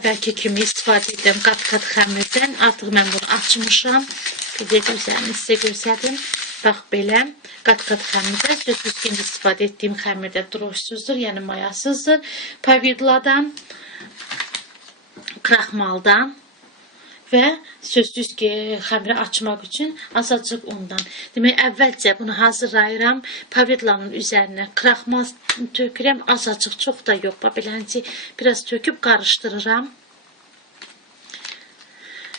əvvəlki kimi istifadə edirəm qat-qat xəmirdən. Artıq mən bunu açmışam. Bir də üzərini sizə göstərdim. Bax belə qat-qat xəmirdə sözsüz ki, istifadə etdiyim xəmirdə droşsuzdur, yəni mayasızdır. Pavidladan, kraxmaldan və sözsüz ki, xəmiri açmaq üçün azacıq undan. Demək, əvvəlcə bunu hazırlayıram. Pavidlanın üzərinə kraxmal tökürəm. Azacıq, çox da yox. Belənci biraz töküb qarışdırıram.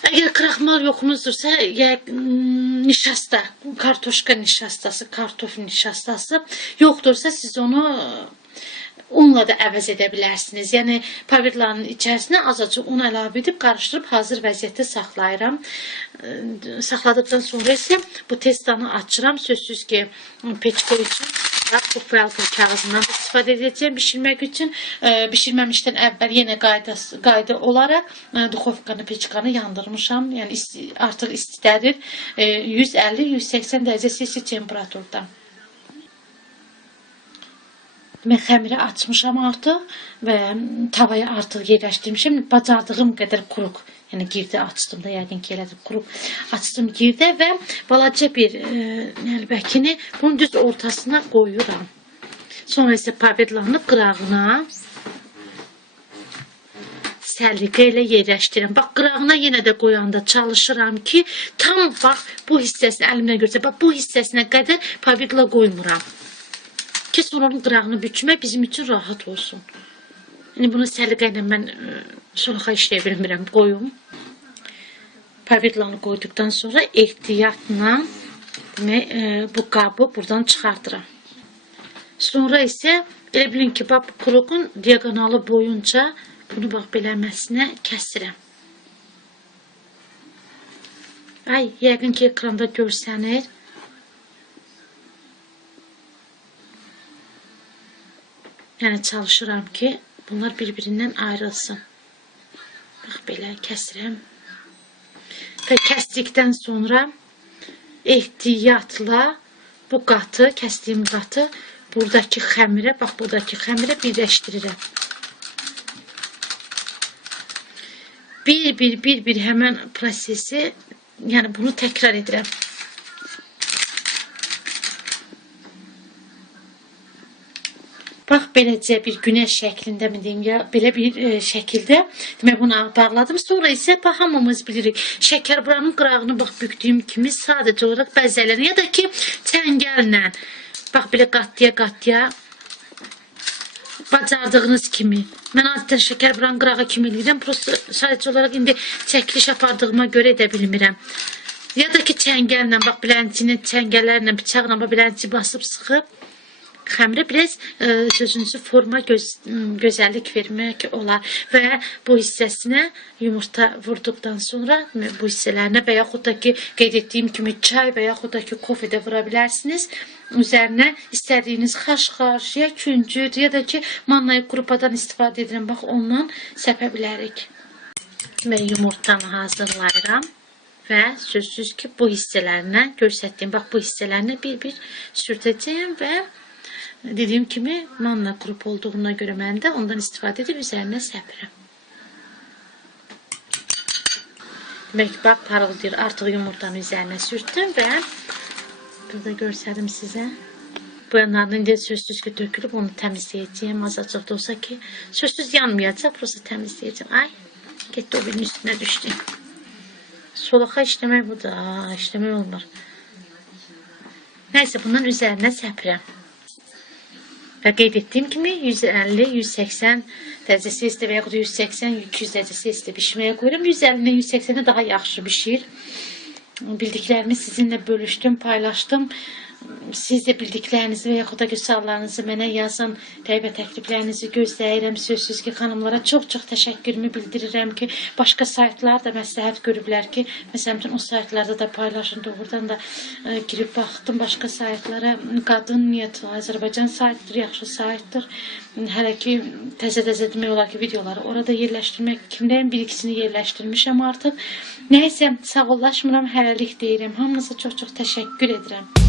Əgər kraxmal yoxunuzdursa, ya mm, nişasta, kartoşka nişastası, kartof nişastası yoxdursa siz onu unla da əvəz edə bilərsiniz. Yəni pavidlanın içərisinə azacıq un əlavə edib qarışdırıb hazır vəziyyətdə saxlayıram. Saxladıqdan sonra isə bu testanı açıram. Sözsüz ki, peçko üçün bu fiyalka kağızından da istifadə edəcəm bişirmək üçün. Bişirməmişdən əvvəl yenə qayda, qayda olaraq duxovkanı, peçkanı yandırmışam. Yəni isti, artıq istidir. 150-180 dərəcə Selsi temperaturda. Mən xəmiri açmışam artıq və tavaya artıq yerləşdirmişəm. Bacardığım qədər quruq, yəni girdə açdım da, yəqin ki, elədir quruq. Açdım girdə və balaca bir e, nəlbəkini bunun düz ortasına qoyuram. Sonra isə pavidlanıb qırağına səliqə ilə yerləşdirirəm. Bax, qırağına yenə də qoyanda çalışıram ki, tam bax bu hissəsini əlimlə görsə, bax bu hissəsinə qədər pavidla qoymuram ki sonra onun qırağını bükmək bizim üçün rahat olsun. Yəni bunu səliqə ilə mən ə, soluqa işləyə bilmirəm, qoyum. Pavidlanı qoyduqdan sonra ehtiyatla ə, bu qabı buradan çıxardıram. Sonra isə elə bilin ki, bax bu kuruqun diagonalı boyunca bunu bax beləməsinə kəsirəm. Ay, yəqin ki, ekranda görsənir. Yəni çalışıram ki, bunlar bir-birindən ayrılsın. Bax belə kəsirəm. Və kəsdikdən sonra ehtiyatla bu qatı, kəsdiyim qatı buradakı xəmirə, bax buradakı xəmirə birləşdirirəm. Bir-bir, bir-bir həmən prosesi, yəni bunu təkrar edirəm. Bax beləcə bir günəş şəklində mi deyim ya, belə bir e, şəkildə demək bunu bağladım. Sonra isə bax hamımız bilirik, şəkər buranın qırağını bax bükdüyüm kimi sadəcə olaraq bəzələnir ya da ki çəngəllə bax belə qatlıya qatlıya bacardığınız kimi. Mən adətən şəkər buranın qırağı kimi eləyirəm. Prosta sadəcə olaraq indi çəkiliş apardığıma görə edə bilmirəm. Ya da ki çəngəllə, bax bilənçini çəngəllərlə, bıçaqla bax bilənçi basıb sıxıb xəmirə biraz ə, sözünüzü forma göz, gözəllik vermək olar və bu hissəsinə yumurta vurduqdan sonra bu hissələrinə və yaxud da ki qeyd etdiyim kimi çay və yaxud da ki kofe də vura bilərsiniz. Üzərinə istədiyiniz xaş-xaş ya küncüd ya da ki mannayı qrupadan istifadə edirəm. Bax ondan səpə bilərik. Mən yumurtanı hazırlayıram və sözsüz ki bu hissələrinə göstərdiyim bax bu hissələrinə bir-bir sürtəcəyəm və Dediğim kimi manna grup olduğuna göre ben de ondan istifade edip üzerine səpirəm. Demək ki, bax parıldayır. Artıq yumurtanın üzərinə sürtdüm və burada görsədim sizə. Bu yanlardan indi sözsüz ki dökülüb onu təmizləyəcəyəm. Azacıq da olsa ki sözsüz yanmayacaq. Prosta təmizləyəcəm. Ay, getdi o birinin üstünə düşdü. Solaxa işləmək bu da. işləmək olmur. Nəysə bunun üzərinə səpirəm. Və qeyd etdiyim kimi 150-180 dərəcə Selsidə və yaxud 180-200 dərəcə Selsidə bişməyə qoyuram. 150-dən 180-ə daha yaxşı bişir. Bildiklərimi sizinlə bölüşdüm, paylaşdım. Siz də bildiklərinizi və yaxud da suallarınızı mənə yazın. Təybə təkliflərinizi gözləyirəm. Sözsüz ki, xanımlara çox-çox təşəkkürümü bildirirəm ki, başqa saytlar da məsləhət görüblər ki, məsələn, bütün o saytlarda da paylaşın. Doğrudan da e, girib baxdım başqa saytlara. Qadın niyyət Azərbaycan saytıdır, yaxşı saytdır. Hələ ki, təzə-təzə demək olar ki, videoları orada yerləşdirmək kimlərin bir ikisini yerləşdirmişəm artıq. Nəysə, sağollaşmıram, hələlik deyirəm. Hamınıza çox-çox təşəkkür edirəm.